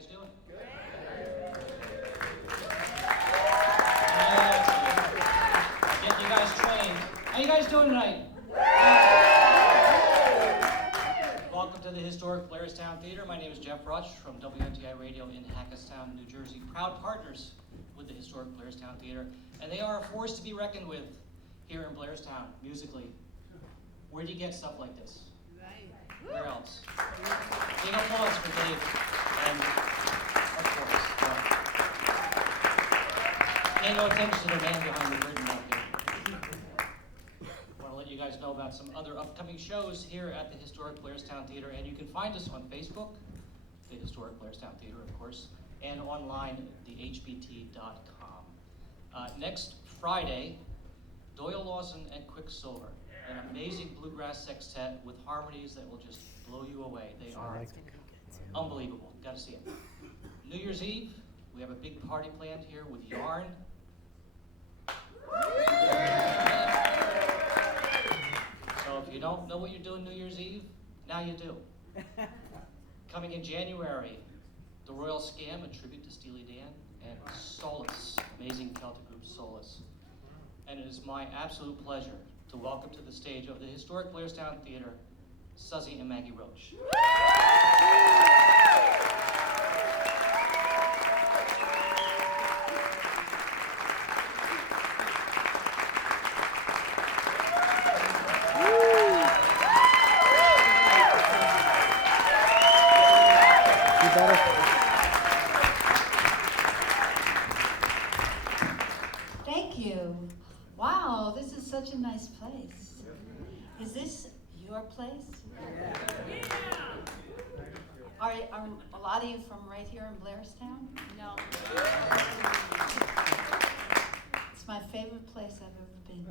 guys doing? Good. Getting you guys trained. How you guys doing tonight? Welcome to the historic Blairstown Theater. My name is Dave Roche from WNTI Radio in Hackettstown, New Jersey. Proud partners with the historic Blairstown Theater, and they are a force to be reckoned with here in Blairstown, musically. Where do you get stuff like this? Where else? Big applause for Dave, and of course, pay no attention to the man behind the curtain back there. I want to let you guys know about some other upcoming shows here at the historic Blairstown Theater, and you can find us on Facebook, the historic Blairstown Theater, of course, and online, thehbt.com. Next Friday, Doyle Lawson and Quicksilver, an amazing bluegrass sextet with harmonies that will just blow you away. They are unbelievable. Got to see them. New Year's Eve, we have a big party planned here with Yarn. So if you don't know what you're doing New Year's Eve, now you do. Coming in January, the Royal Scam, a tribute to Steely Dan, and Solace, amazing Celtic group Solace. And it is my absolute pleasure to welcome to the stage of the historic Blairstown Theater, Suzzy and Maggie Roche. Thank you. Wow, this is such a nice place. Is this your place? Are a lot of you from right here in Blairstown? No. It's my favorite place I've ever been.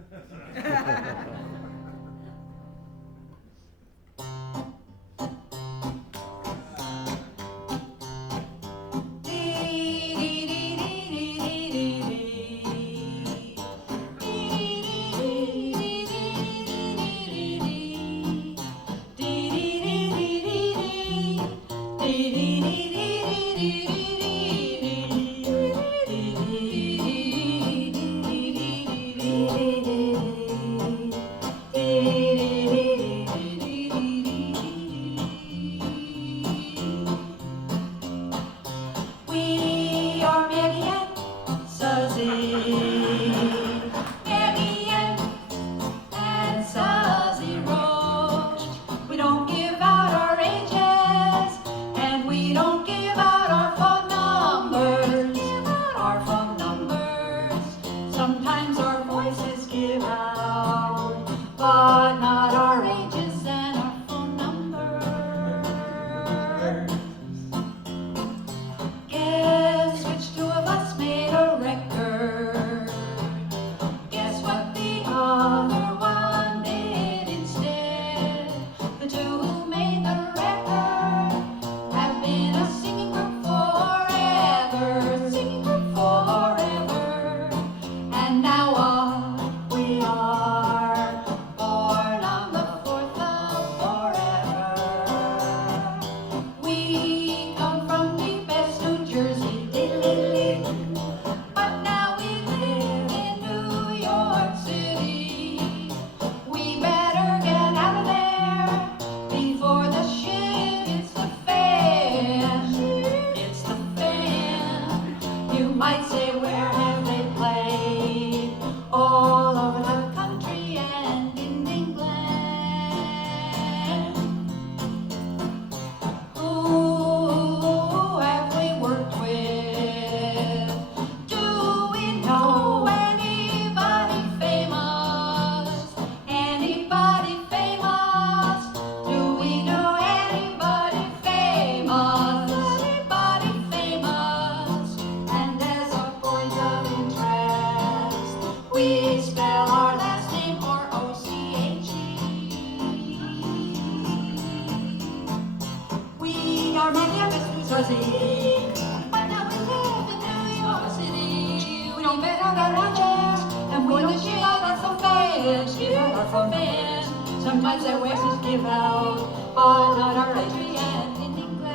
Sometimes their voices give out, but not our entry and in England.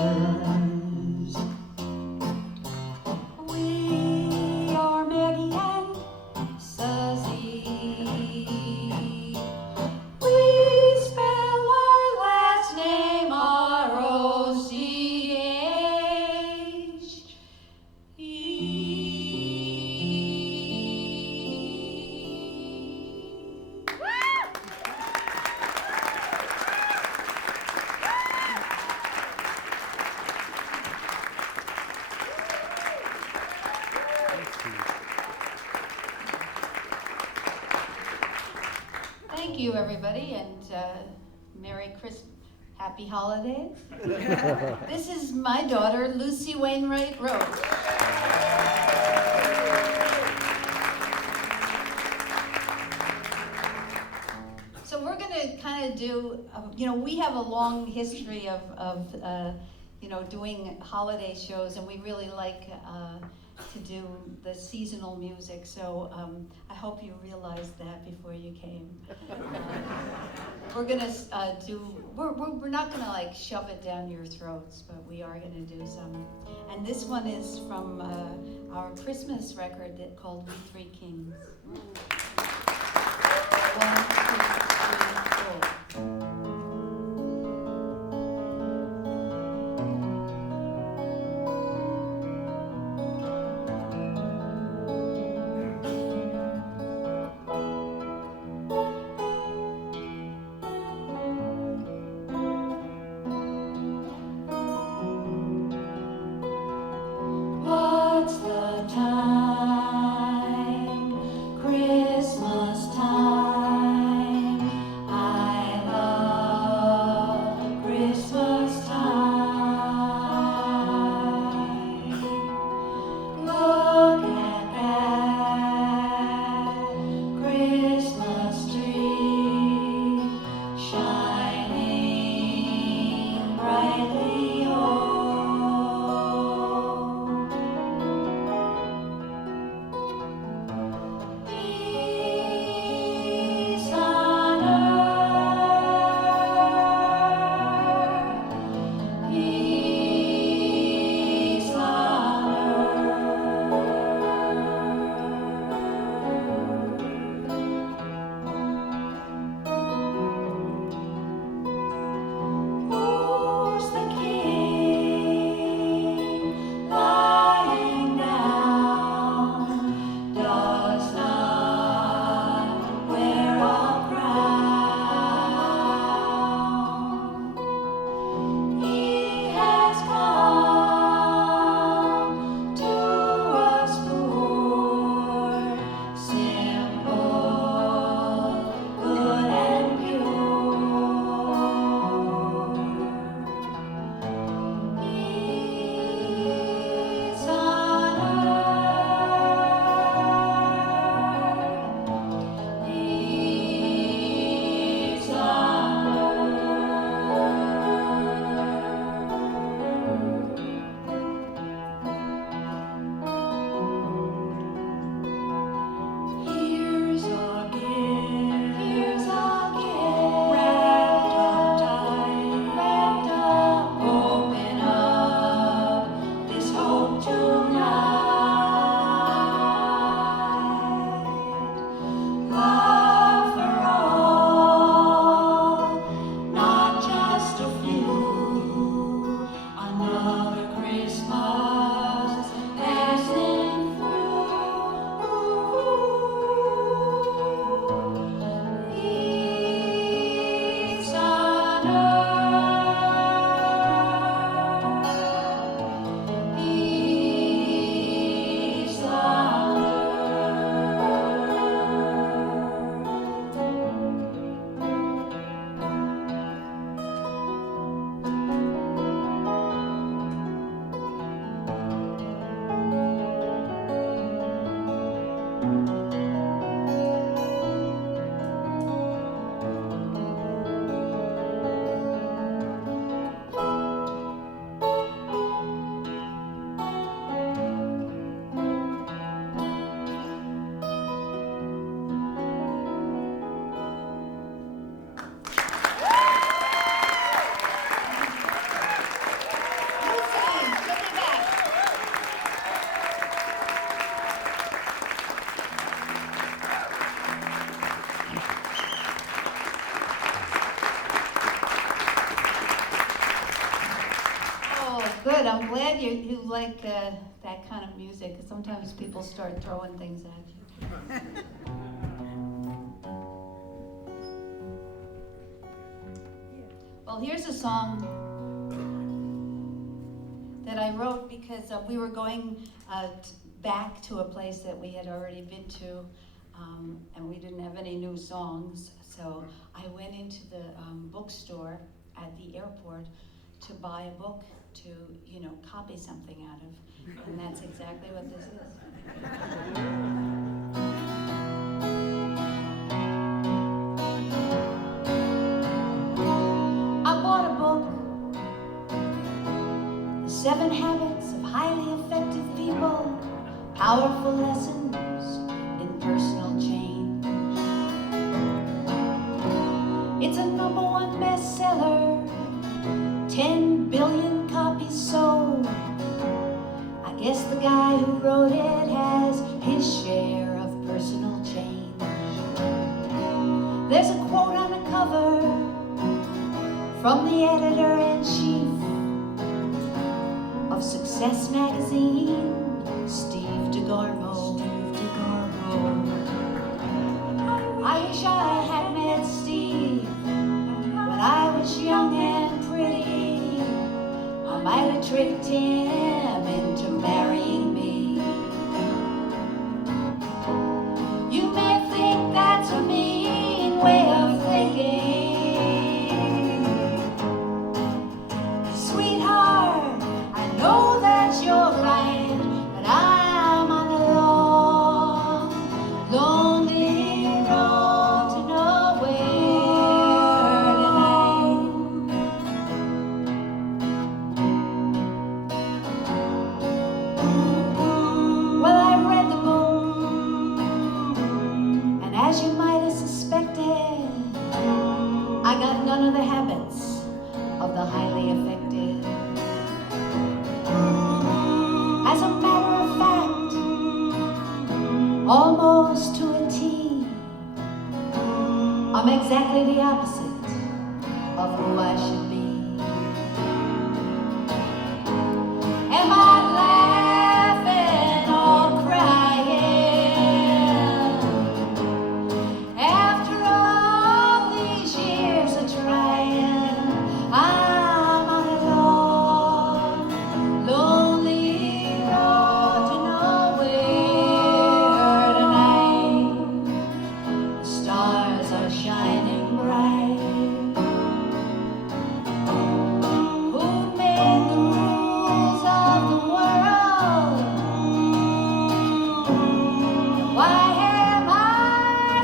We are Maggie and Suzzy. We spell our last name Roche. Thank you, everybody, and Merry Christmas, Happy Holidays. This is my daughter, Lucy Wainwright Roche. So we're going to kind of do, we have a long history of doing holiday shows, and we really like to do the seasonal music. So I hope you realized that before you came. We're gonna we're not gonna like shove it down your throats, but we are gonna do some. And this one is from our Christmas record called We Three Kings. 1, 2, 3, 4. What's the time? Christmas time. good. I'm glad you like that kind of music. Sometimes people start throwing things at you. Well, here's a song that I wrote because we were going back to a place that we had already been to, and we didn't have any new songs. So I went into the bookstore at the airport to buy a book to, copy something out of, and that's exactly what this is. I bought a book, The 7 Habits of Highly Effective People, Powerful Lessons in Personal Change. It's a #1 bestseller, 10 billion copies sold. I guess the guy who wrote it has his share of personal change. There's a quote on the cover from the editor-in-chief of Success Magazine, Steve DeGarmo. I wish I had met Steve when I was young and pretty. I might have tricked him into marrying me. You may think that's a mean way of thinking. Sweetheart, I know that you're right, but I'm on a long, lonely road to nowhere tonight. Well, I read the book, and as you might have suspected, I got none of the habits of the highly effective. As a matter of fact, almost to a T, I'm exactly the opposite of who I should be. Am I laughing or crying? After all these years of trying, I'm on a long, lonely road to nowhere tonight. The stars are shining bright. Who made the rules of the world? Why am I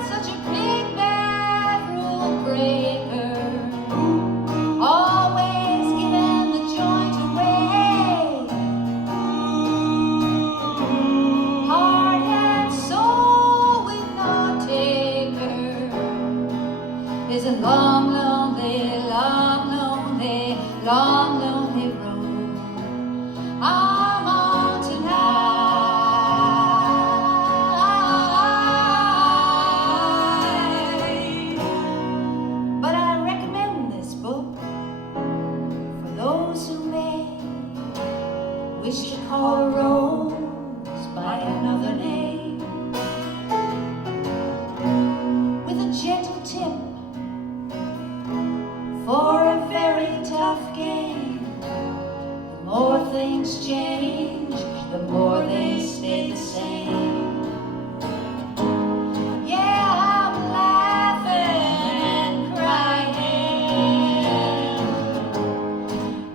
such a big bad rule breaker? Always giving the joint away. Heart and soul with no taker. Is a long, lonely, long, lonely, long, lonely road I'm on tonight. But I recommend this book for those who may wish to call a rose by another name, with a gentle tip for a very tough game. The more things change, the more they stay the same. Yeah, I'm laughing and crying.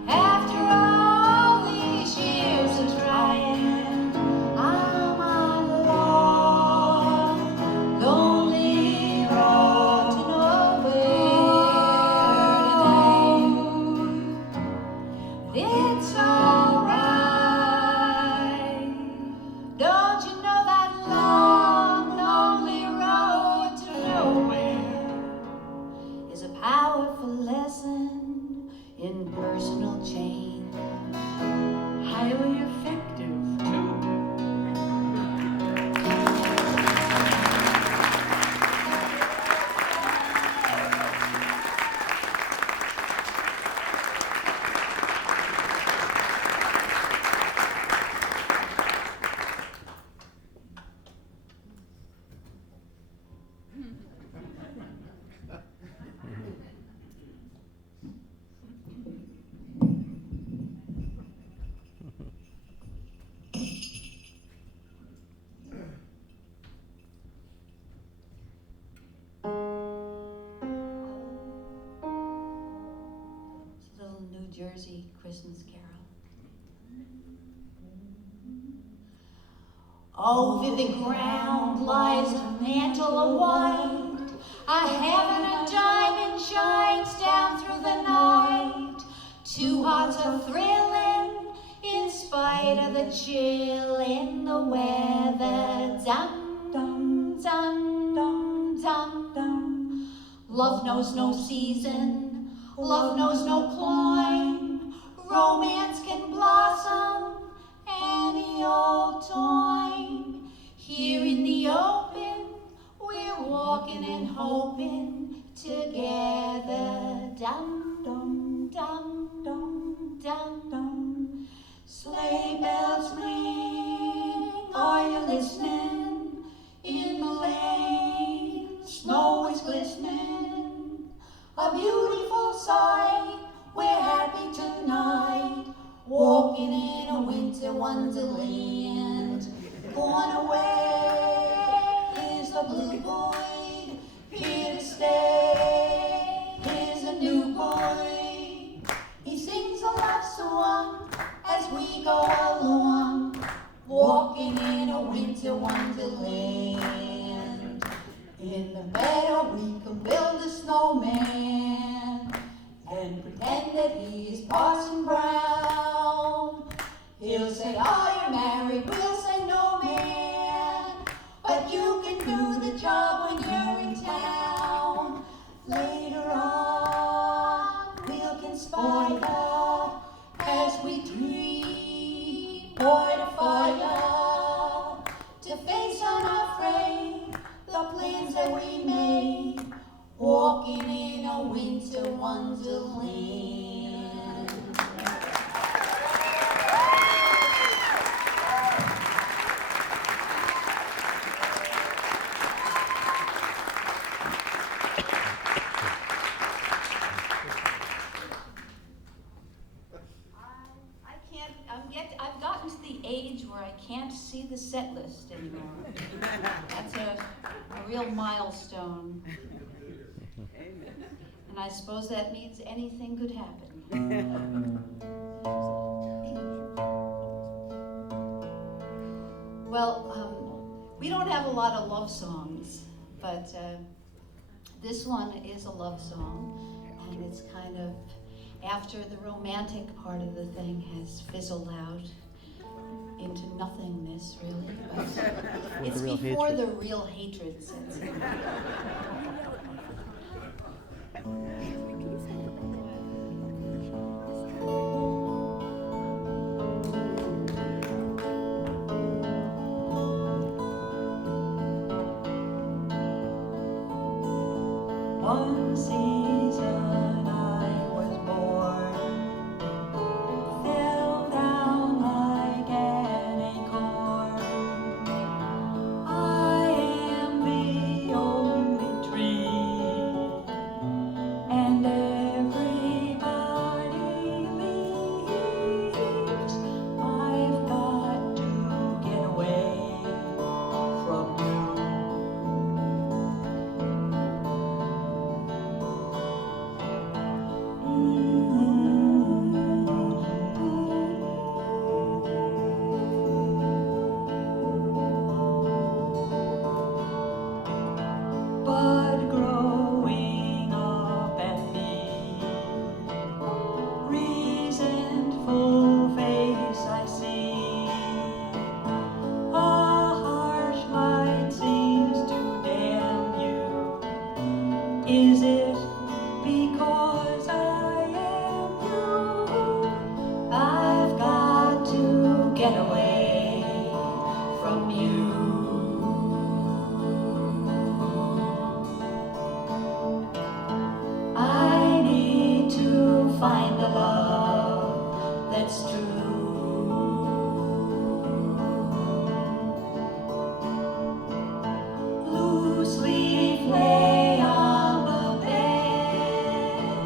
After all these years of trying, I'm on a long, lonely road to nowhere tonight. It's alright. Don't you know that long, lonely road to nowhere is a powerful lesson in personal change. Highly effective, too. Jersey Christmas Carol. Over the ground lies a mantle of white, a heaven of diamond shines down through the night. Two hearts are thrilling in spite of the chill in the weather. Dum, dum, dum, dum, dum, dum. Love knows no season, love knows no clime. Romance can blossom any old time. Here in the open, we're walking and hoping together. Dum, dum, dum, dum, dum, dum. Sleigh bells ring, are you listening? In the lane, snow is glistening. A beautiful sight, we're happy tonight. Walking in a winter wonderland. Gone away is the blue boy, here to stay is a new boy. He sings a love song as we go along, walking in a winter wonderland. In the meadow we can build a snowman and pretend that he is Parson Brown. He'll say, are you married? We'll say, no, man. But you can do the job when you're in town. Later on, we'll conspire as we dream, boy to fire, to face unafraid the plans that we made, walking in a winter wonderland. I've gotten to the age where I can't see the set list anymore. That's a real milestone. And I suppose that means anything could happen. Well, we don't have a lot of love songs, but this one is a love song, and it's kind of after the romantic part of the thing has fizzled out into nothingness, really. But it's before the real hatred sets in. One season I was born, fell down like an acorn. I am the only tree, and everybody leaves. I've got to get away from you. But growing up at me, resentful face I see. A harsh light seems to damn you. Is it because I am you? I've got to get away from you. I need to find the love that's true. Loose leaf lay on the bed,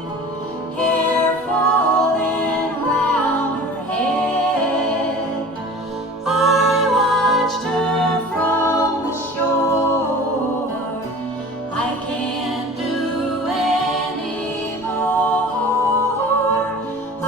hair falling round her head. I watched her from the shore. I can't do any more. I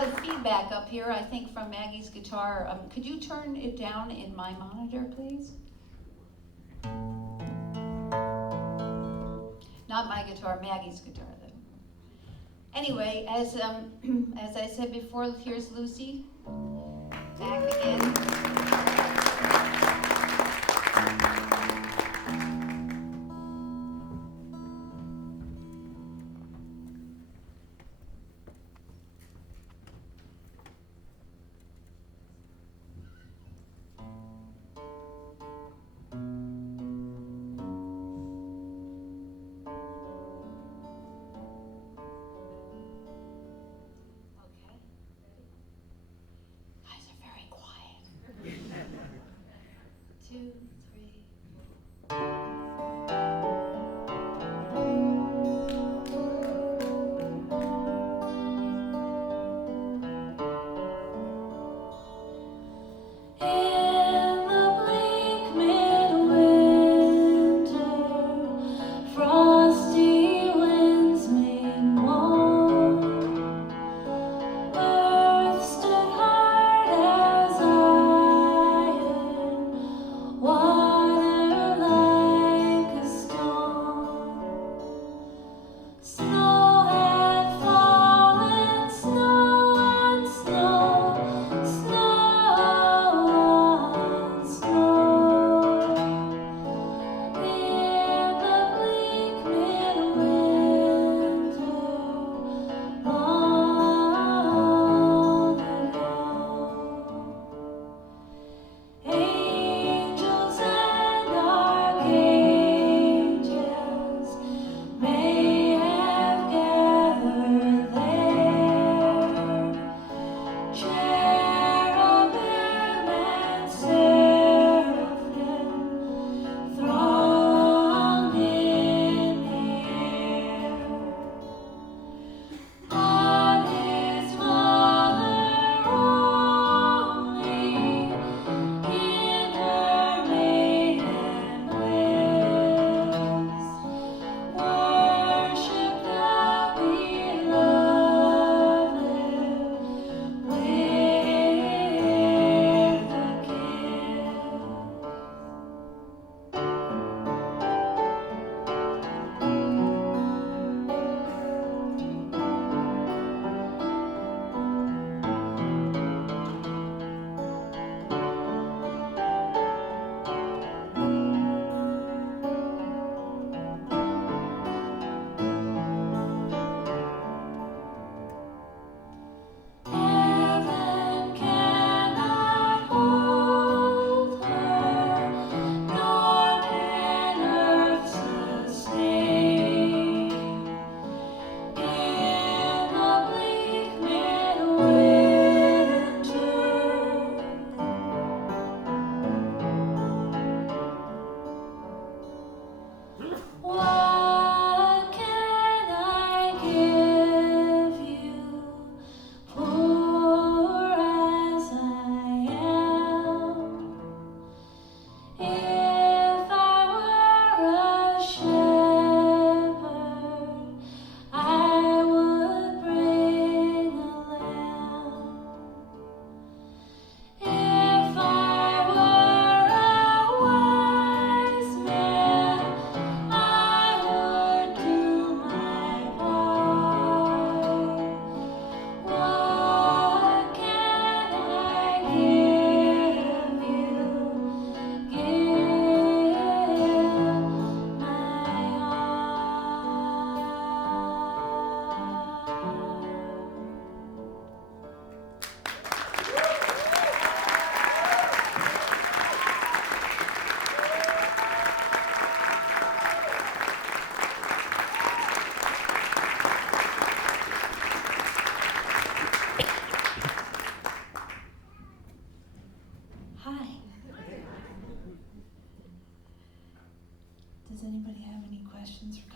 lot of feedback up here, I think, from Maggie's guitar. Could you turn it down in my monitor, please? Not my guitar, Maggie's guitar. Anyway, as I said before, here's Lucy back again.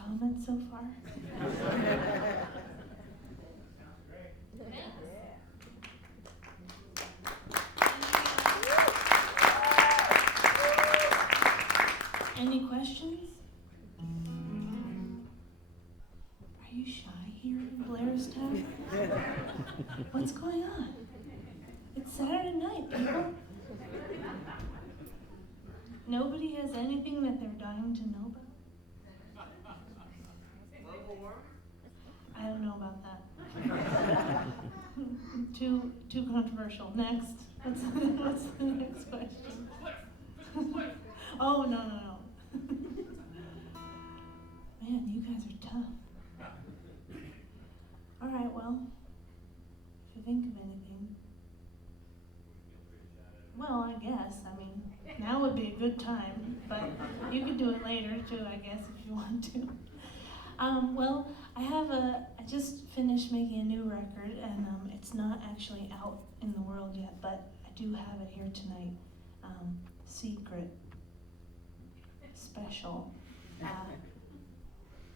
comments so far? Any questions? Are you shy here in Blairstown? Blairstown? What's going on? It's Saturday night, people. Nobody has anything that they're dying to know about? I don't know about that. Too controversial. Next. What's the next question? Oh, no. Man, you guys are tough. All right, well, if you think of anything. Well, I guess. I mean, now would be a good time, but you could do it later too, I guess, if you want to. Well, I just finished making a new record, and it's not actually out in the world yet, but I do have it here tonight. Secret, special,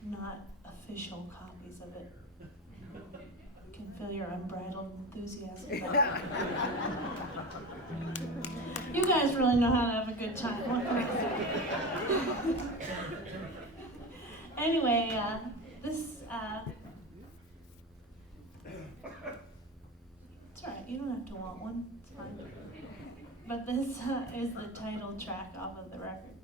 not official copies of it. Can feel your unbridled enthusiasm. You guys really know how to have a good time. What can I say? Anyway, this, it's all right, you don't have to want one, it's fine. But this is the title track off of the record.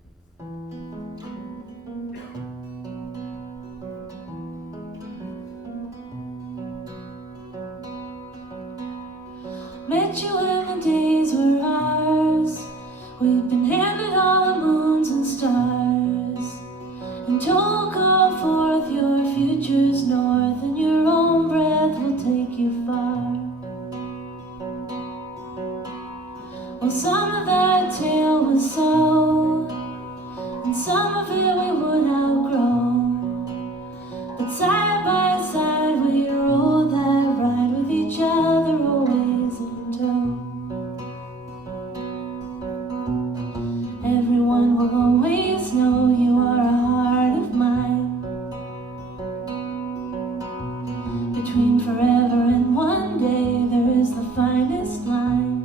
Met you when the days were ours. We've been handed all the moons and stars, and told go forth your future's north, and your own breath will take you far. Well, some of that tale was so, and some of it we would outgrow, but side by side we rode that ride with each other always in tow. Everyone will always know you are a heart of mine. Between forever and one day there is the finest line.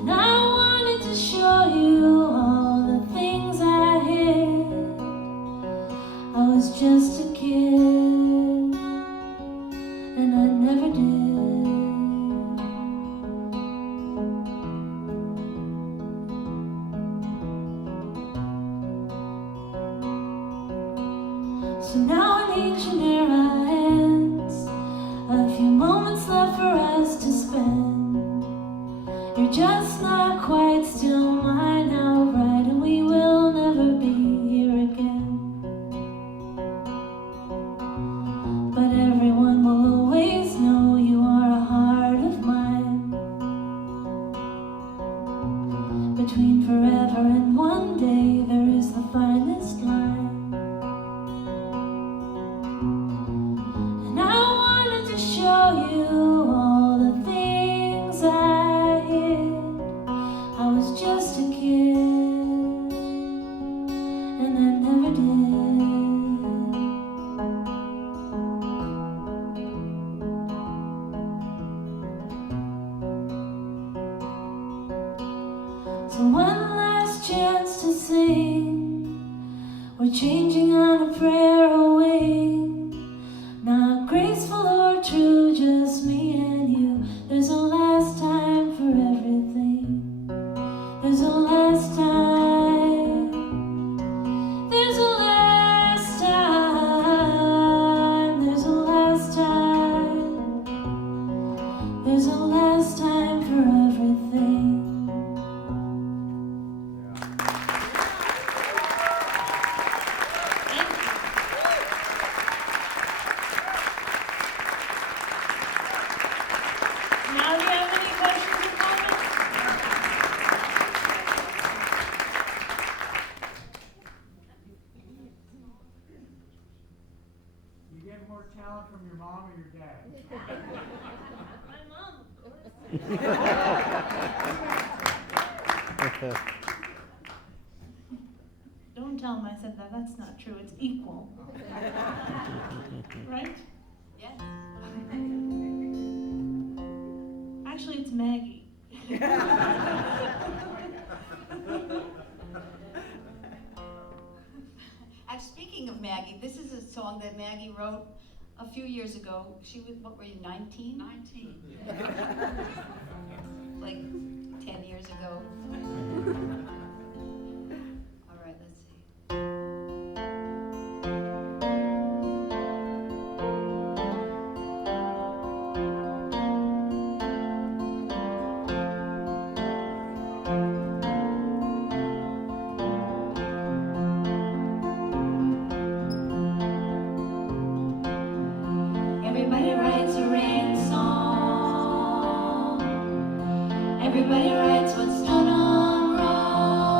And I wanted to show you all the things I hid. I was just a kid, and I never did. So now an ancient era ends, a few moments left for us to spend. You're just not quite still mine outright, and we will never be here again. But everyone will always know you are a heart of mine. Between forever and one day there is the finest line. And I wanted to show you all the things I hid. I was just a kid, and I never did. So one last chance to sing. We're changing on a prayer away. Not graceful or true, just me and you. There's a last time for everything. There's a last time. There's a last time. There's a last time. There's a last time for everything. Now, do you have any questions or comments? You get more talent from your mom or your dad? My mom, of course. Don't tell him I said that. That's not true. It's equal. Right? Yes. Actually, it's Maggie. Speaking of Maggie, this is a song that Maggie wrote a few years ago. She was, what were you, 19? 19. Like 10 years ago. All right, let's see. Everybody writes a rain song. Everybody writes what's done wrong.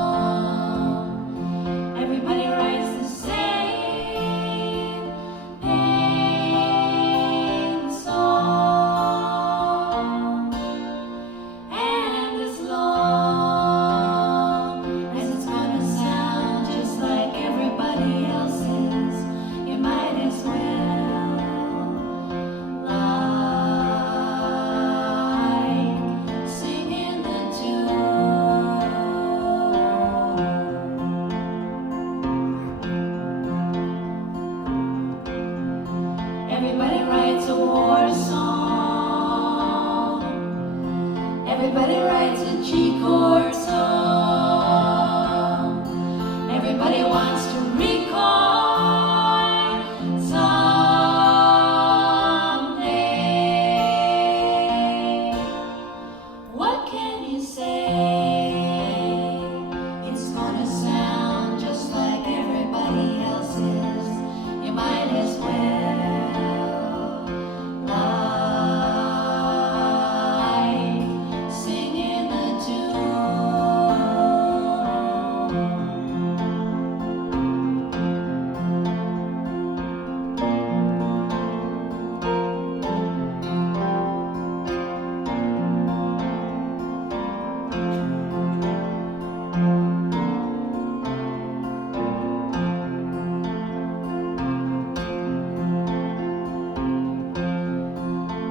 Everybody writes the same pain song. And as long as it's gonna sound just like everybody else's, you might as well singing the tune. Everybody writes a war song. Everybody writes a Chord song. Everybody wants to record someday. What can you say? It's gonna sound just like everybody else's. You might as well like singing the tune.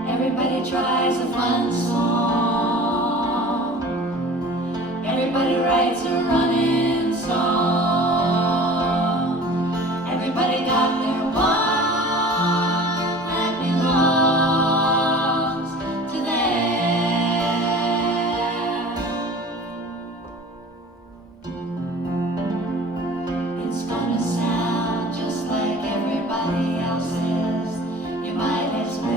Everybody tries a fun song. Everybody writes a running song. Everybody got their one that belongs to them. It's gonna sound just like everybody else's. You might as well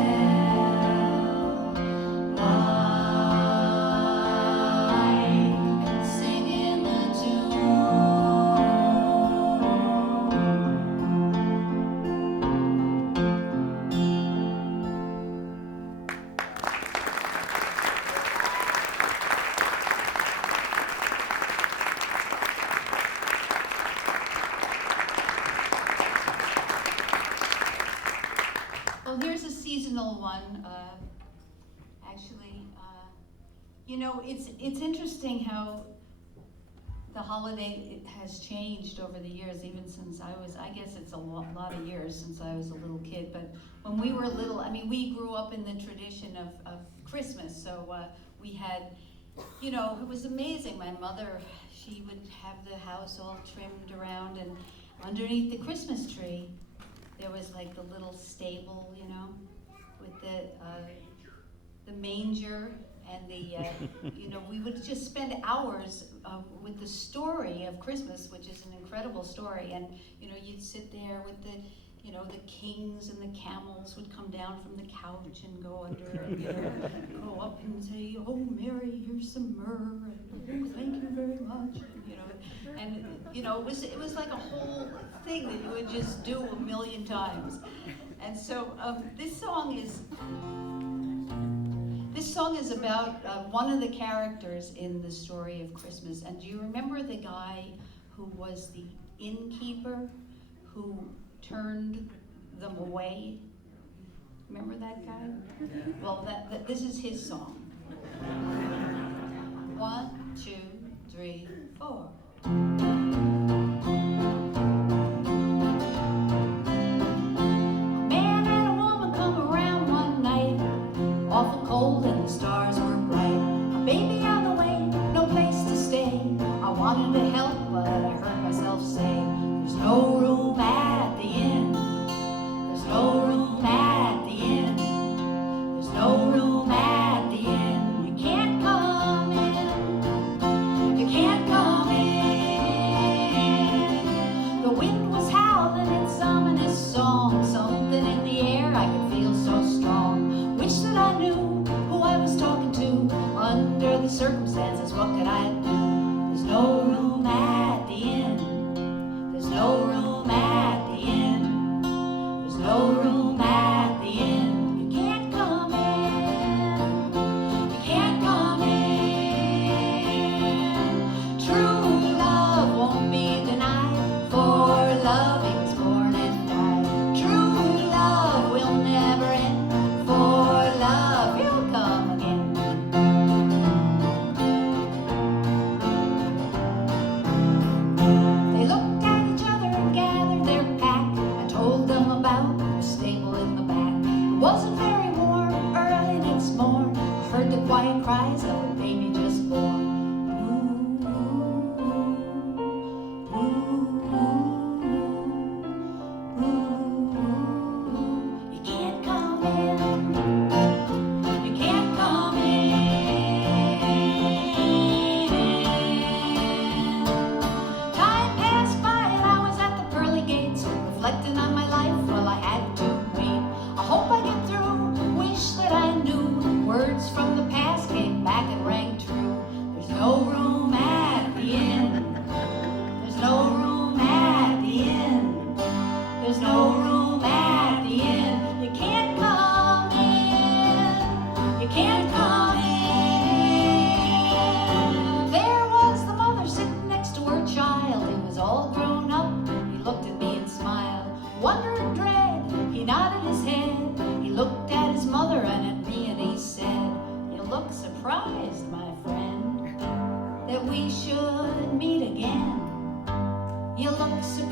like singing the tune. Well, here's a seasonal one. Actually, you know, it's interesting how the holiday has changed over the years, even since I guess it's a lot of years since I was a little kid, but when we were little, I mean, we grew up in the tradition of Christmas, so we had, you know, it was amazing. My mother, she would have the house all trimmed around, and underneath the Christmas tree, there was like the little stable, you know, with the manger and the, you know, we would just spend hours with the story of Christmas, which is an incredible story. And, you know, you'd sit there with the, you know, the kings and the camels would come down from the couch and go under and, you know, go up and say, "Oh, Mary, here's some myrrh, and oh, thank you very much," and, you know, it was like a whole thing that you would just do a million times. And so this song is about one of the characters in the story of Christmas. And do you remember the guy who was the innkeeper who turned them away? Remember that guy? Well, this is his song. 1, 2, 3, 4. Awful cold and the stars were bright. A baby on the way, no place to stay. I wanted to help, but I heard myself say, "There's no room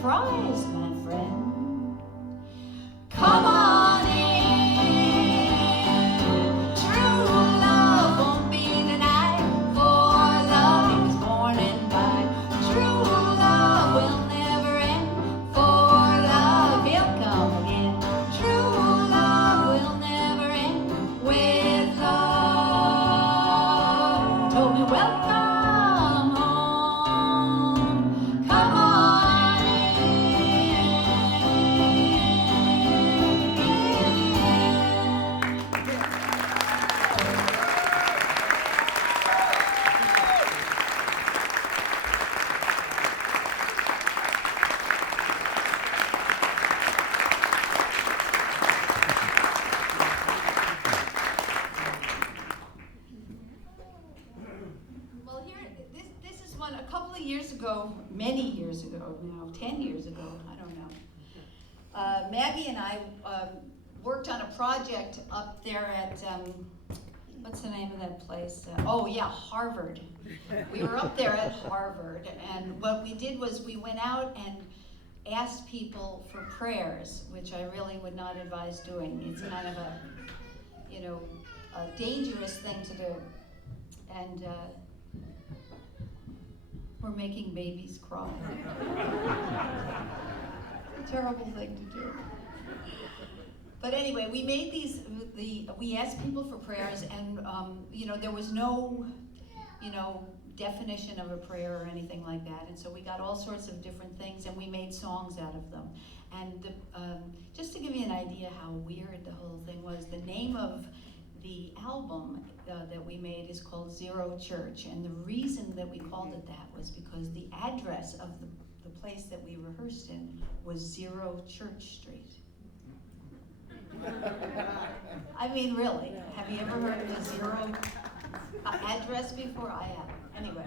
surprised, my friend. Come on in. True love won't be denied, for love is born and died. True love will never end, for love he'll come again. True love will never end with love. Told me welcome home. Come on Well, here, this is one, a couple of years ago, many years ago now, 10 years ago, I don't know. Maggie and I worked on a project up there at, what's the name of that place? Oh yeah, Harvard. We were up there at Harvard, and what we did was we went out and asked people for prayers, which I really would not advise doing. It's kind of a, you know, a dangerous thing to do. And we're making babies cry. Terrible thing to do. But anyway, we made we asked people for prayers, and you know, there was no, you know, definition of a prayer or anything like that. And so we got all sorts of different things, and we made songs out of them. And just to give you an idea how weird the whole thing was, the name of the album that we made is called Zero Church, and the reason that we called it that was because the address of the place that we rehearsed in was 0 Church Street. I mean, really, have you ever heard of the 0 address before? I have. Anyway,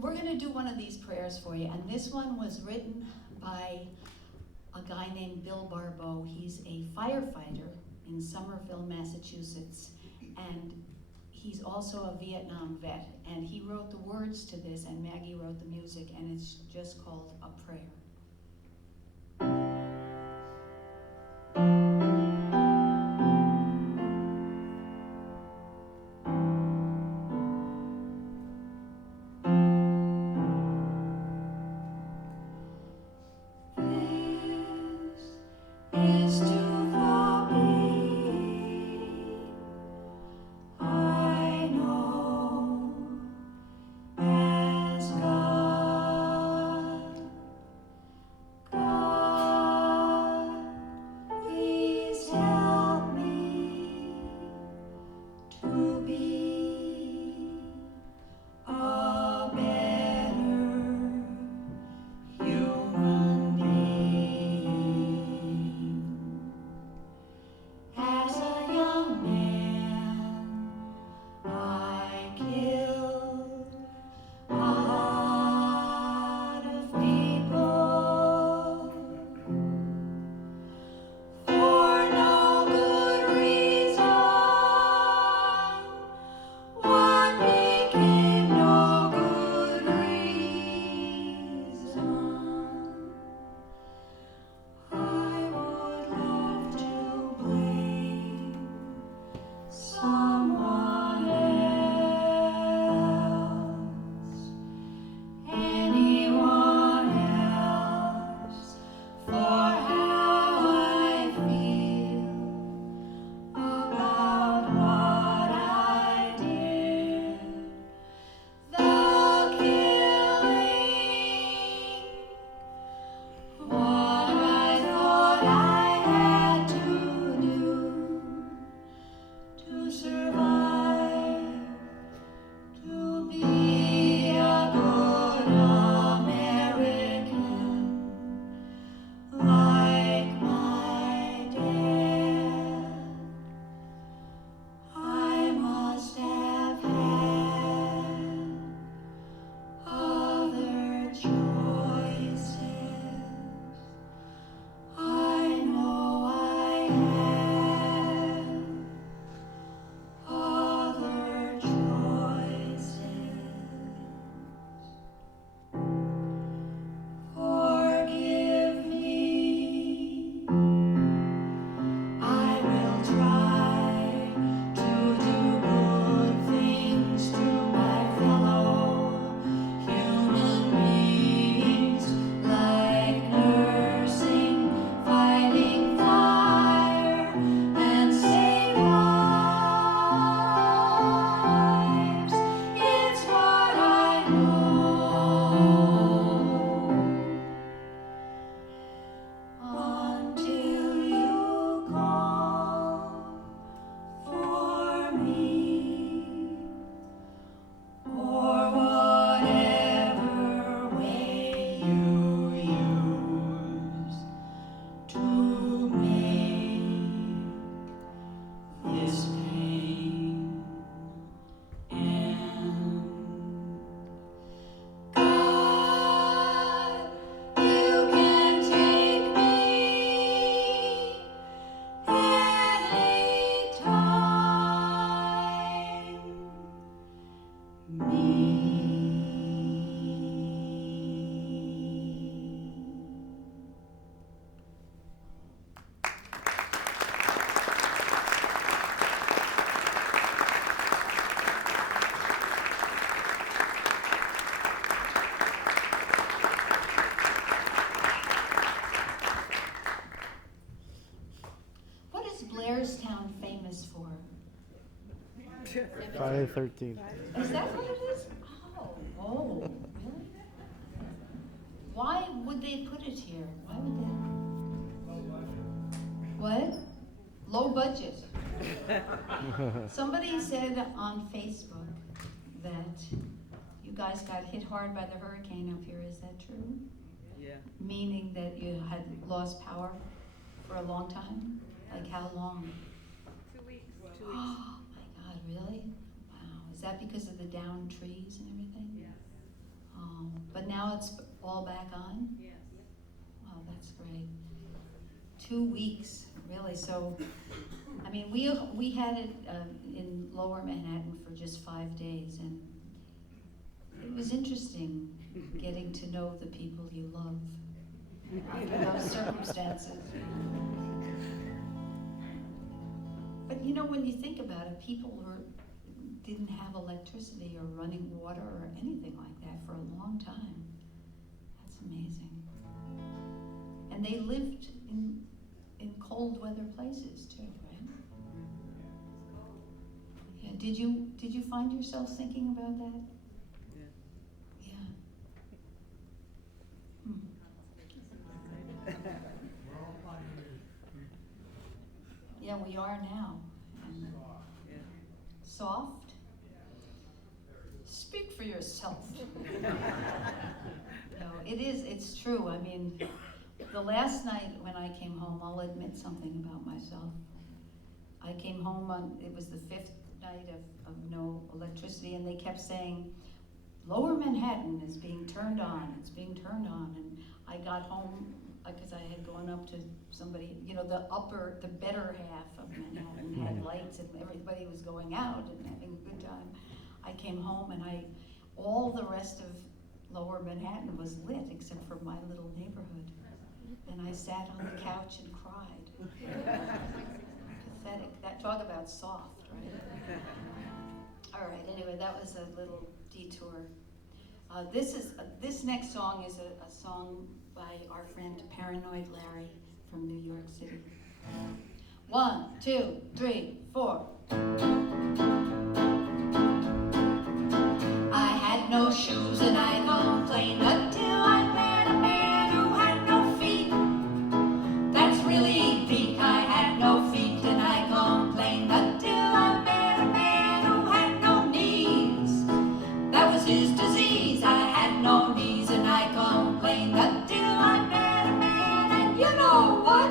we're going to do one of these prayers for you, and this one was written by a guy named Bill Barbeau. He's a firefighter in Somerville, Massachusetts, and he's also a Vietnam vet, and he wrote the words to this, and Maggie wrote the music, and it's just called A Prayer. This is too far be. I know as God Friday the 13th. Is that what it is? Oh, really? Why would they put it here? Why would they? What? Low budget. Somebody said on Facebook that you guys got hit hard by the hurricane up here. Is that true? Yeah. Meaning that you had lost power for a long time? Like how long? 2 weeks. 2 weeks. Oh my God, really? Wow. Is that because of the downed trees and everything? Yes. But now it's all back on? Yes. Oh, that's great. 2 weeks, really. So, I mean, we had it in Lower Manhattan for just 5 days, and it was interesting getting to know the people you love under those circumstances. But you know, when you think about it, people didn't have electricity or running water or anything like that for a long time. That's amazing. And they lived in cold weather places too, right? Yeah. Did you find yourself thinking about that? Yeah. Yeah. Hmm. We're all pioneers. Yeah, we are now. And Yeah. soft? Speak for yourself. No, it's true. I mean, the last night when I came home, I'll admit something about myself. I came home it was the 5th night of no electricity, and they kept saying, Lower Manhattan is being turned on, it's being turned on. And I got home, because I had gone up to somebody, you know, the better half of Manhattan had lights and everybody was going out and having a good time. I came home and all the rest of Lower Manhattan was lit except for my little neighborhood. And I sat on the couch and cried. Pathetic. That, talk about soft, right? All right, anyway, that was a little detour. This next song is a song by our friend Paranoid Larry from New York City. 1, 2, 3, 4. I had no shoes and I complained until I met a man who had no feet. That's really bleak. I had no feet and I complained until I met a man who had no knees. That was his disease. I had no knees and I complained until I met a man. And you know what?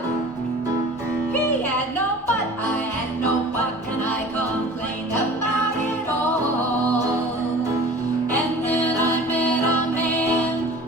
He had no butt. I had no butt and I complained about it all. And then I met a man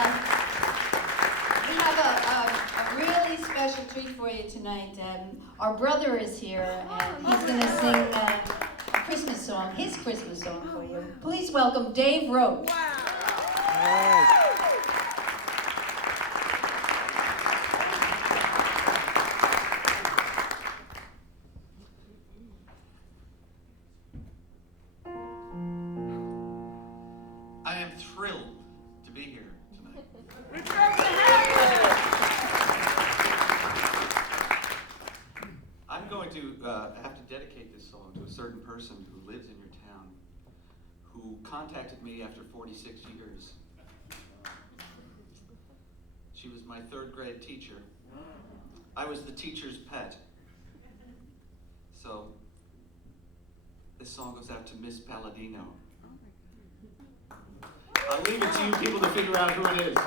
We have a really special treat for you tonight. Our brother is here, and he's going to sing a Christmas song, his Christmas song for you. Please welcome Dave Roche. I am thrilled to be here tonight. I'm going to have to dedicate this song to a certain person who lives in your town, who contacted me after 46 years. She was my third grade teacher. I was the teacher's pet. So, this song goes out to Miss Palladino. I'll leave it to you people to figure out who it is.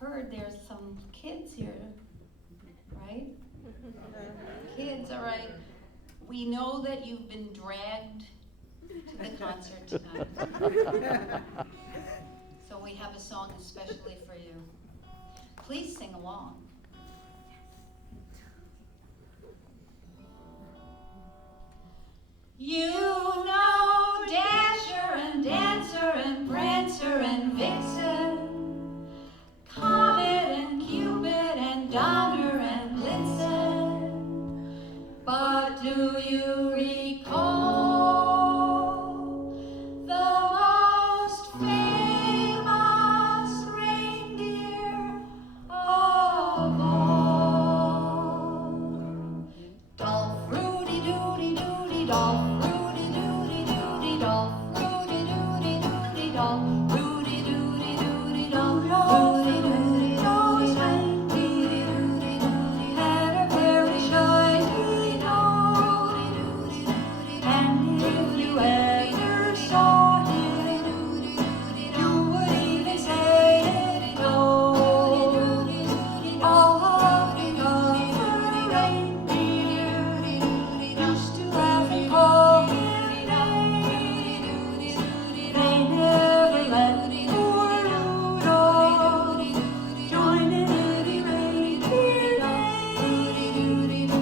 Heard there's some kids here, right? Kids, all right. We know that you've been dragged to the concert tonight. So we have a song especially for you. Please sing along. You know Dasher and Dancer and Prancer and Vixen, Comet and Cupid and Donner and Blitzen. But do you recall the most famous reindeer of all? Dolph, Rudy Doody Doody Dolph, Rudy Doody Doody Dolph, Rudy Doody Doody Dolph, Rudy Doody Doody Dolph, Rudy Doody Doody Doody Doody Doody had a very shiny nose, and if you ever saw him, you would even say no. All of the other reindeer used to laugh and call him names. They never let poor Rudolph join in any reindeer games.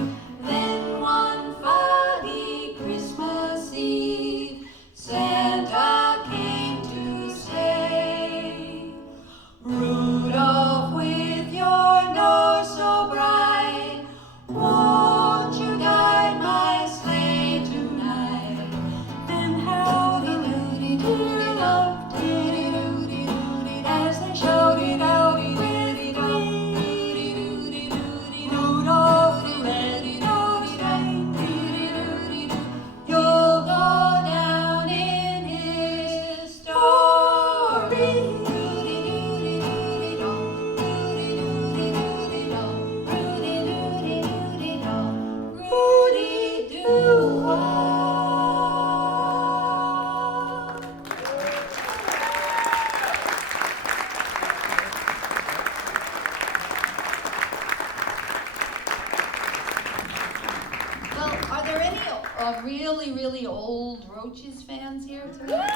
Then one foggy Christmas Eve, Santa came to say, Rudolph, with your nose so bright, won't you guide my sleigh tonight? Then how the reindeer loved him as they shouted out with glee, Rudolph the red-nosed reindeer, you'll go down in history. Well, are there any really, really old Roches fans here tonight?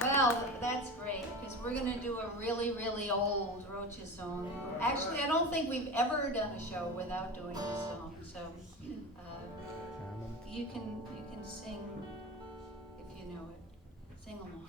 Well, that's great, because we're going to do a really, really old Roches song. Actually, I don't think we've ever done a show without doing this song, so you can sing if you know it. Sing along.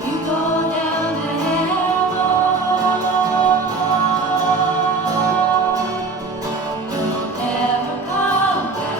You go down to Hammond, you'll never come back.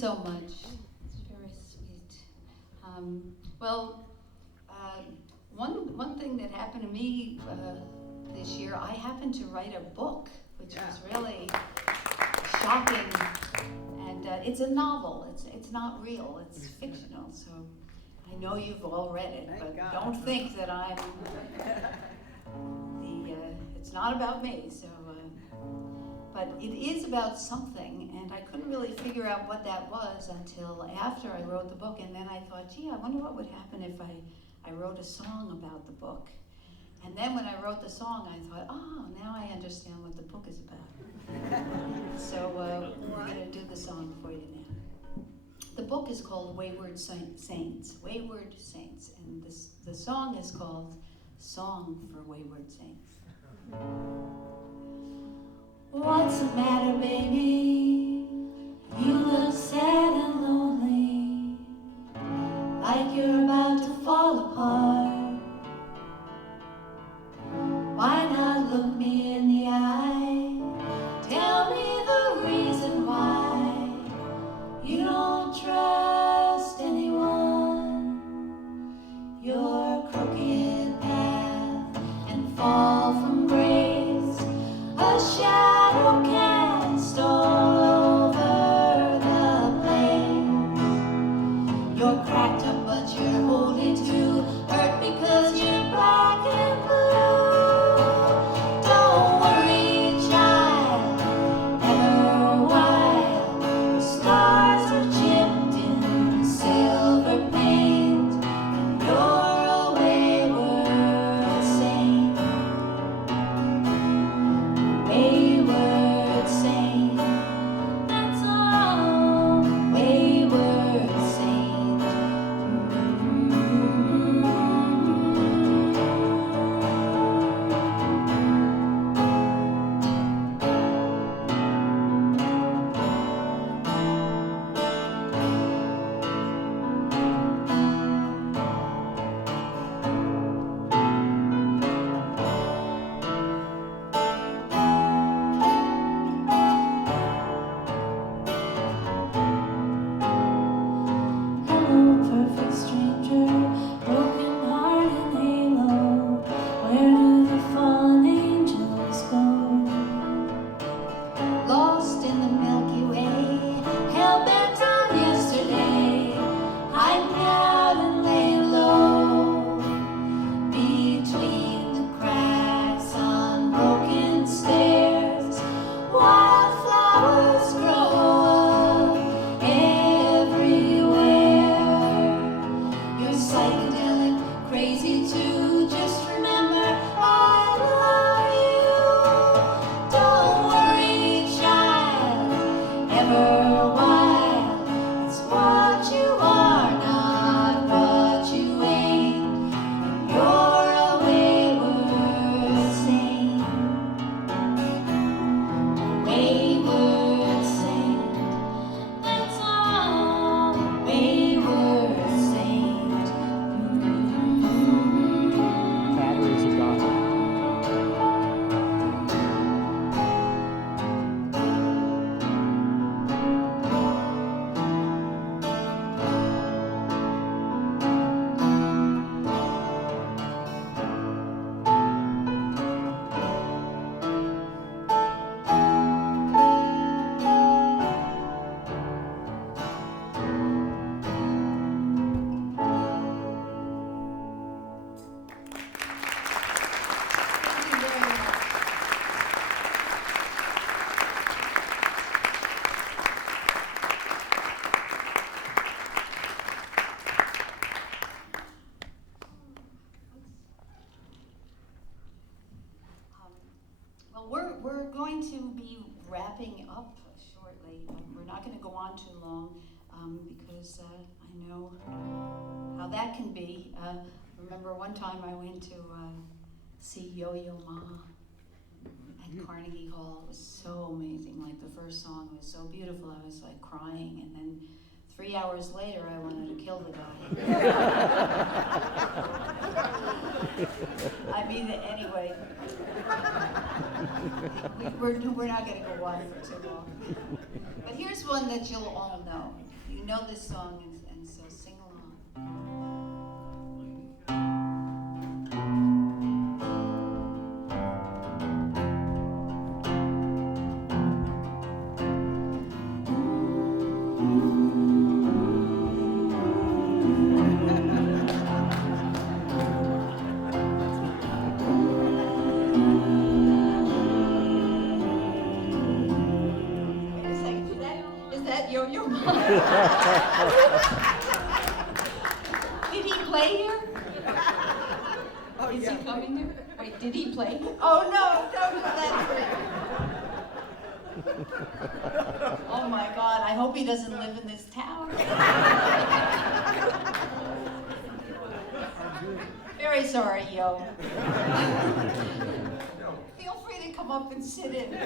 so much. It's very sweet. Well, one thing that happened to me this year, I happened to write a book, which was really shocking. And it's a novel. It's not real. It's fictional. So I know you've all read it, Thank but God. don't think that I'm it's not about me. So, but it is about something, and I couldn't really figure out what that was until after I wrote the book. And then I thought, gee, I wonder what would happen if I wrote a song about the book. And then when I wrote the song, I thought, oh, now I understand what the book is about. So we're going to do the song for you now. The book is called Wayward Saints, Wayward Saints, and the song is called Song for Wayward Saints. What's the matter, baby? You look sad and lonely, like you're about to fall apart. Why not look me in the eye? Tell me the reason why you don't trust anyone. Your crooked path and fall from grace, a shadow cast all over the place. You're cracked up, but you're holding to hurt because you're black and blue. Don't worry, child, ever wild. The stars are chipped in silver paint, and you're a wayward saint. Wayward saint, that's all. Wayward saint. Hello, perfect stranger, broken heart and halo. Where do the fallen angels go? Lost in the Milky Way, hell bent on yesterday, hiding out and laying low. Between the cracks on broken stairs, wildflowers grow up everywhere. You're psychedelic, crazy too. Just remember, I love you. Don't worry, child, ever wild. It's what you are, not what you ain't. And you're a wayward saint. Wayward saint, that's all. Wayward saint. Batteries are gone. Thank you very much. Well, we're going to be wrapping up shortly. We're not going to go on too long because I know how that can be. Remember one time I went to see Yo-Yo Ma at Carnegie Hall. It was so amazing. Like the first song was so beautiful. I was like crying, and then 3 hours later I wanted to kill the guy. I mean, anyway. We're not gonna go on for too long. But here's one that you'll all know. You know this song, and so sing along. Wait a second, is that your mom? Did he play here? Oh, Is yeah. he coming here? Wait, did he play here? Oh, no, don't do that. Oh my God, I hope he doesn't live in this town. Very sorry, yo. Feel free to come up and sit in.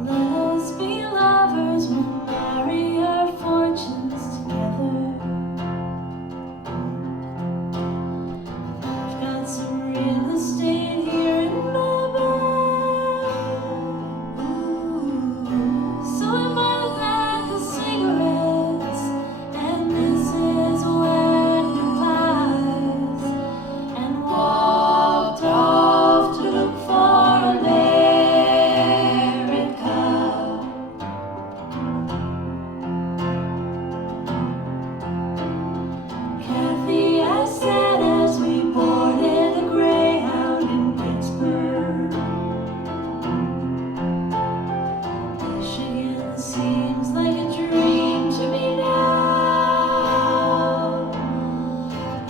Let us be lovers, we'll marry our fortunes together. I've got some real estate here in my bag. So I bought a pack of cigarettes, and this is when you pass, and walked off to look for America. Kathy, I said as we boarded a Greyhound in Pittsburgh, Michigan seems like a dream to me now.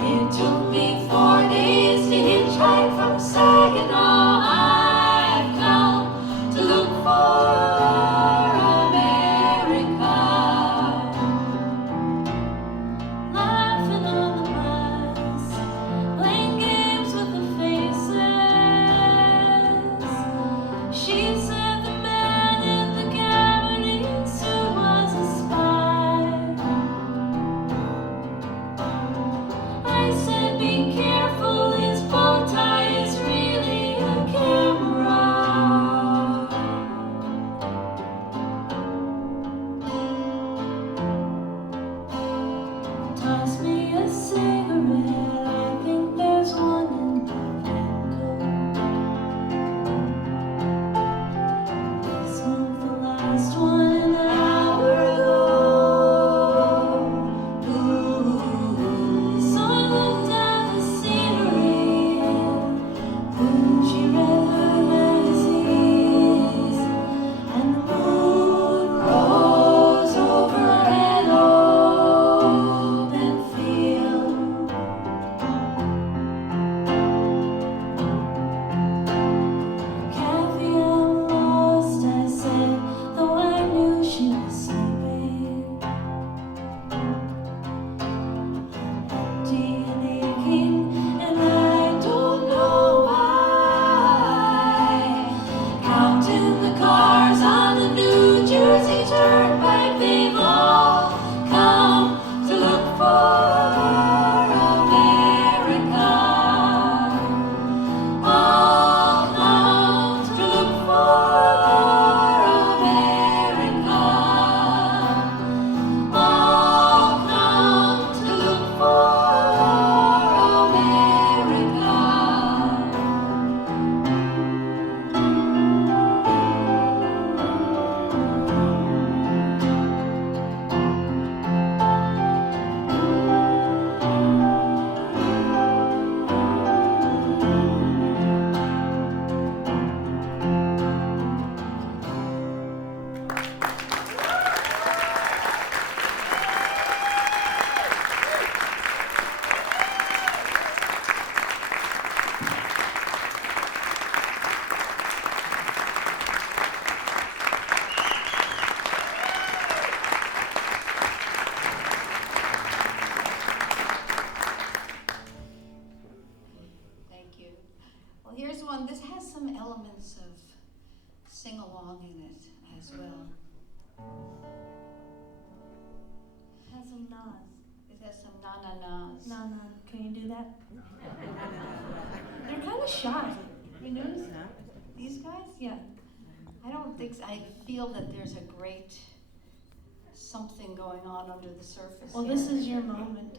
It took me 4 days to hitchhike from Saginaw. I've come to look for America. Laughing on the bus, playing games with the faces. She said the man in the gabardine suit was a spy. I said, be careful, his bow tie is really a camera. Toss me a cigarette, I think there's one in my coat. Smoked the last one an hour ago. So I looked at the scenery. She read her magazines, and the moon rose over an open field. Kathy, I'm lost, I said, though I na-nas. No, no. Can you do that? They're kind of shy. You notice? These guys? Yeah. I don't think so. I feel that there's a great something going on under the surface. Well, here. this is your moment.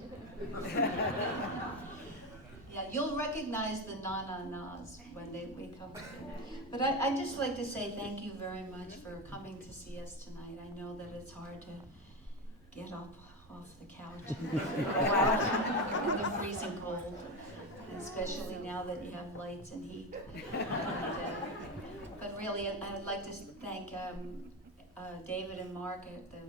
Yeah, you'll recognize the na-na-nas when we come. But I'd just like to say thank you very much for coming to see us tonight. I know that it's hard to get up off the couch and go out in the freezing cold, especially now that you have lights and heat. But really, I'd like to thank David and Mark at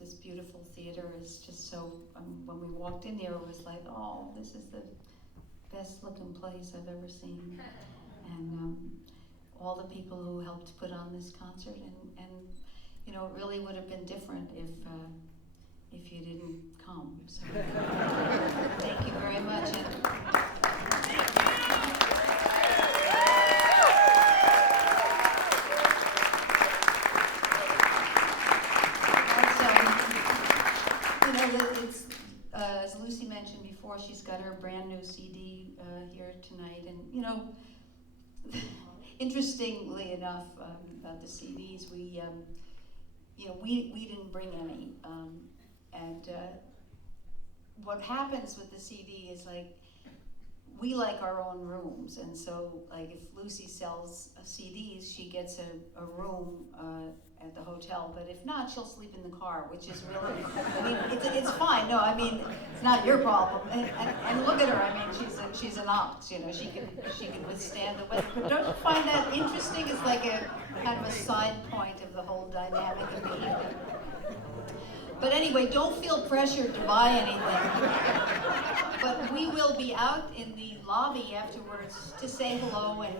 this beautiful theater. Is just so, when we walked in here, it was like, oh, this is the best looking place I've ever seen. And all the people who helped put on this concert, and you know, it really would have been different if you didn't come. So thank you very much. As Lucy mentioned before, she's got her brand new CD here tonight, and you know, interestingly enough, about the CDs, we didn't bring any, and what happens with the CD is like we like our own rooms, and so like if Lucy sells CDs, she gets a room at the hotel, but if not, she'll sleep in the car, which is really, I mean, it's fine. No, I mean, it's not your problem. And look at her. I mean, she's an ox. You know, she can withstand the weather. But don't you find that interesting? It's like a kind of a side point of the whole dynamic of the evening. But anyway, don't feel pressured to buy anything. But we will be out in the lobby afterwards to say hello, and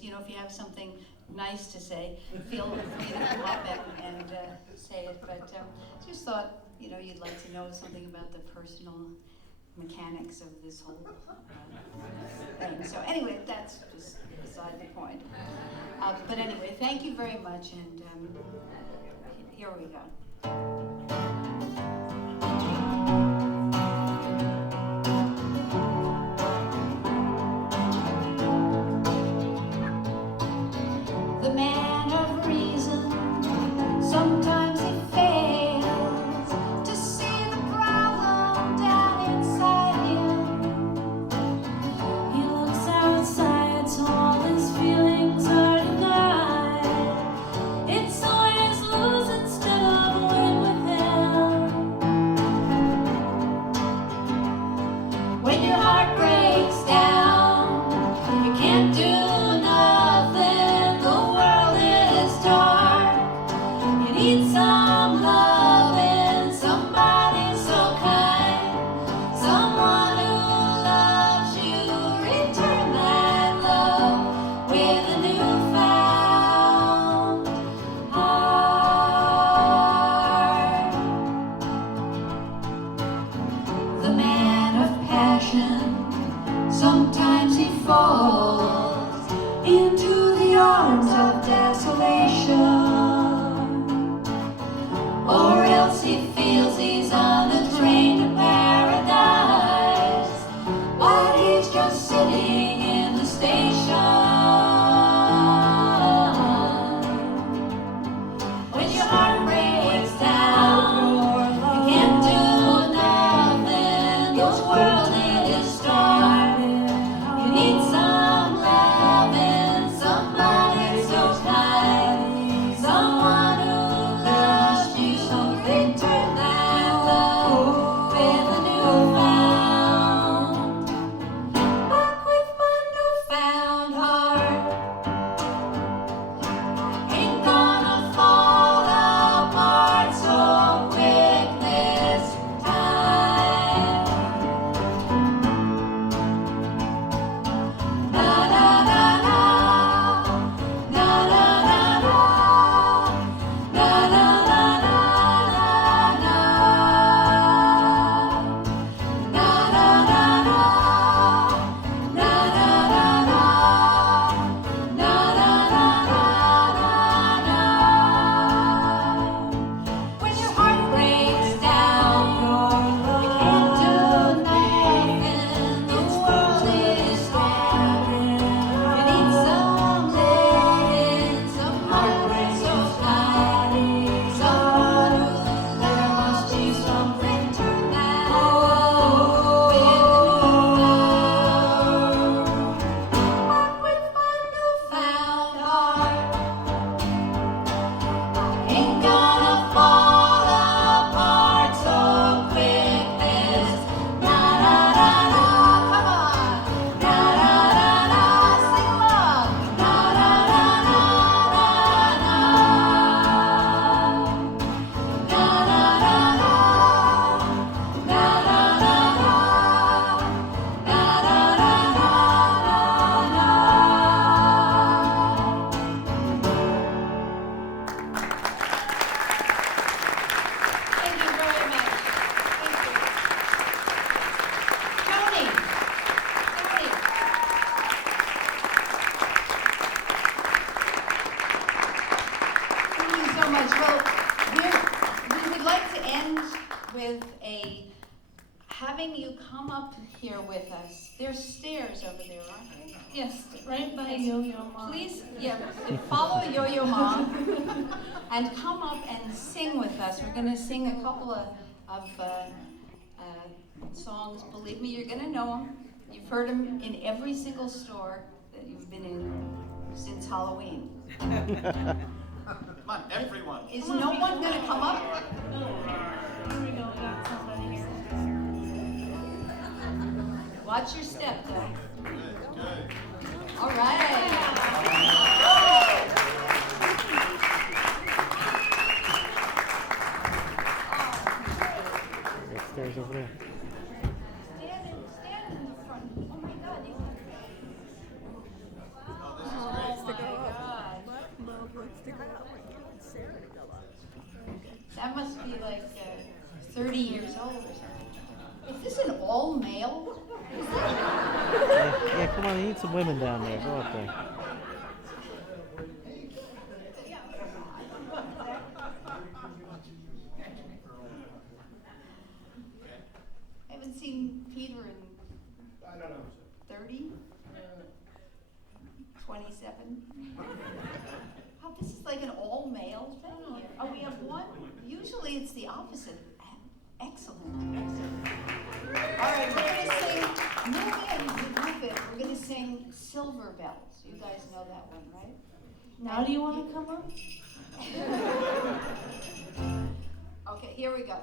you know, if you have something nice to say, feel free to come up and say it. But just thought, you know, you'd like to know something about the personal mechanics of this whole thing. So anyway, that's just beside the point. But anyway, thank you very much, and here we go. Sometimes he fails to see the problem down inside him. He looks outside, so all his feelings are denied. It's always lose instead of win with him. When your heart breaks down, you can't do nothing. The world is dark. Need some loving, somebody so kind, someone who loves you. Return that love with a newfound heart. The man of passion, sometimes he falls into the arms of desolation. much. Well, we would like to end with having you come up here with us. There's stairs over there, aren't there? Yes, right by Yo-Yo Mom. Please, follow Yo-Yo Mom and come up and sing with us. We're going to sing a couple of songs. Believe me, you're going to know them. You've heard them in every single store that you've been in since Halloween. Come on, everyone. Is no one going to come up? Here we go, we got somebody here. Watch your step, though. Good. All right. The stairs over there. Stand in the front. Oh my God, you. Oh, this is Oh great. my God. Mom wants to go out with you and Sarah to go out. That must be like 30 years old or something. Is this an all-male? Yeah, come on, you need some women down there. Go up there. I haven't seen Peter in 30? 27? Oh, this is like an all-male thing here. Oh, we have one? Usually it's the opposite. Excellent. All right, we're going to sing, move it. We're going to sing Silver Bells. You guys know that one, right? Now do you want to come up? Okay, here we go.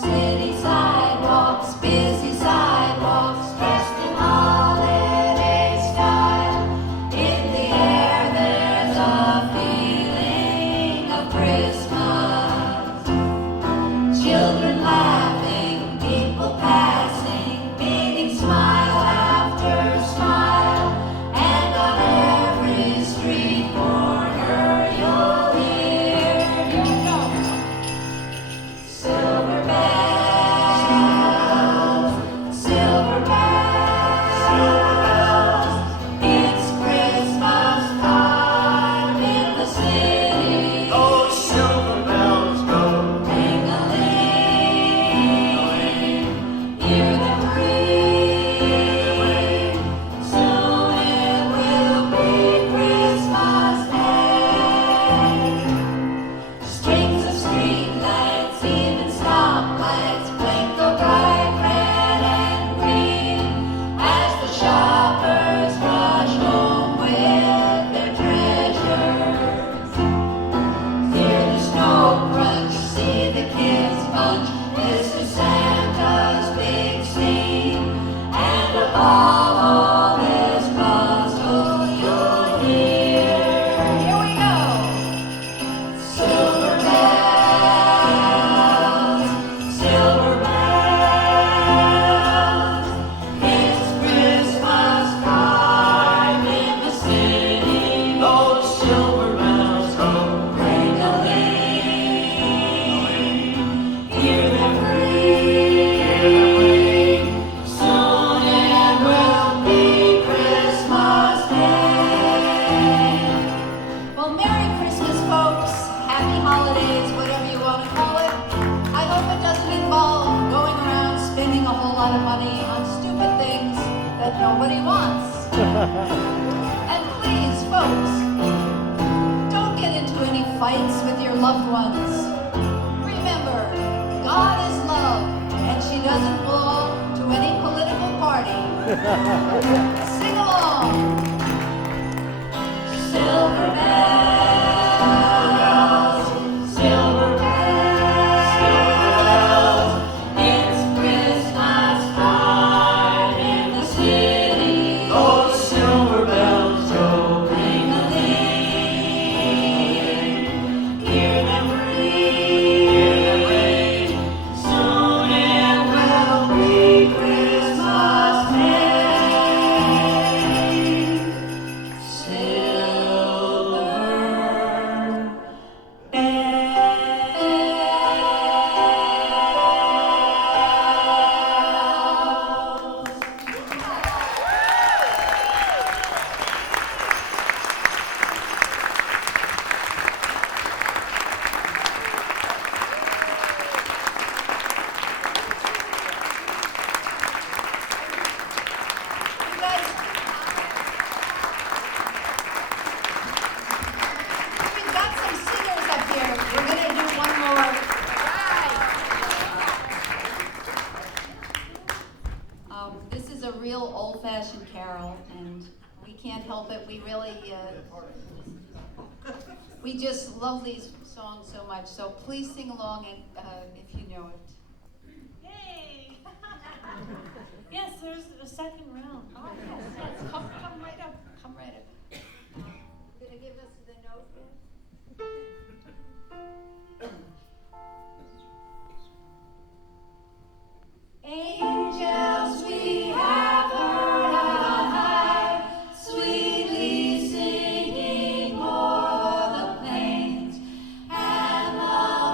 City sidewalks, busy sidewalks, dressed in holiday style. In the air there's a feeling of Christmas. Children laughing, people passing, meeting smile after smile. And on every street corner you'll hear, here we go. Silver bells, silver bells, it's Christmas time in the city. Those silver bells go. Ring-a-ling, hear them ring. Soon it will be Christmas Day. Strings of streetlights, even stoplights, blink a bright red and green as the shoppers rush home with their treasures. Hear the snow crunch, see the kids bunch, listen to Santa's big scene, and above all this bustle you'll hear. Here we go. Silver bells, silver bells, it's Christmas time in the city. Those silver bells go. Ring-a-ling, hear them ring. Soon it will be Christmas Day. Well, Merry Christmas, folks. Happy holidays, whatever you want to call it. I hope it doesn't involve going around spending a whole lot of money on stupid things that nobody wants. And please, folks, don't get into any fights with your loved ones. Remember, God is love, and she doesn't belong to any political party. Sing along. Silver bells, silver bells, it's Christmas time in the city. Those silver bells go. Ring-a-ling, hear them ring. Soon it will be Christmas Day. Silver can't help it. We really, we just love these songs so much. So please sing along and, if you know it. Yay! Yes, there's a second round. Oh, yes. Come right up. Come right up. You're gonna give us the note, Angels we have heard on high, sweetly singing o'er the plains, and the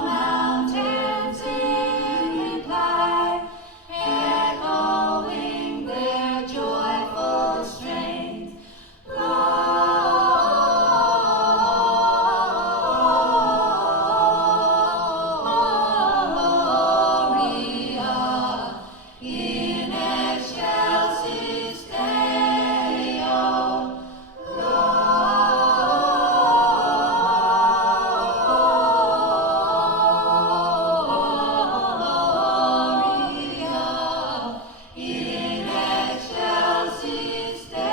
mountains in reply, echoing their joyful strains. Gloria in excelsis Deo. Gloria in excelsis Deo.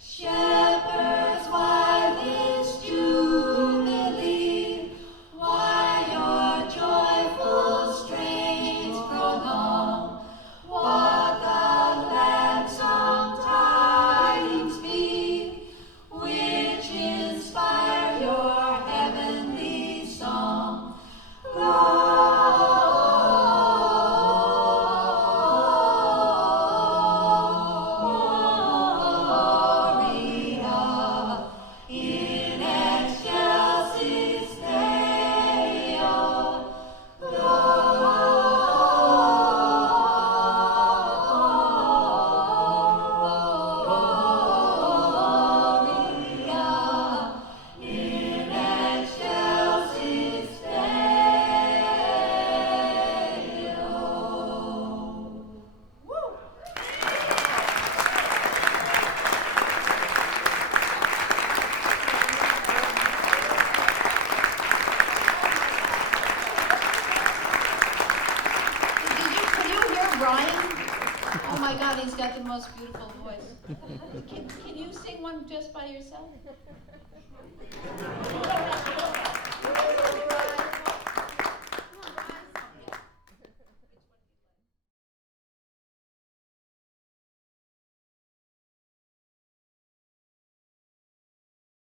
Shepherds, why this jubilee? Why your joyful strains prolong? What the glad song tidings be, which inspire your heavenly song? Gloria in excelsis Deo. Gloria in excelsis Deo. Woo! Can you hear Brian? Oh my God, he's got the most beautiful voice. Can you sing one just by yourself?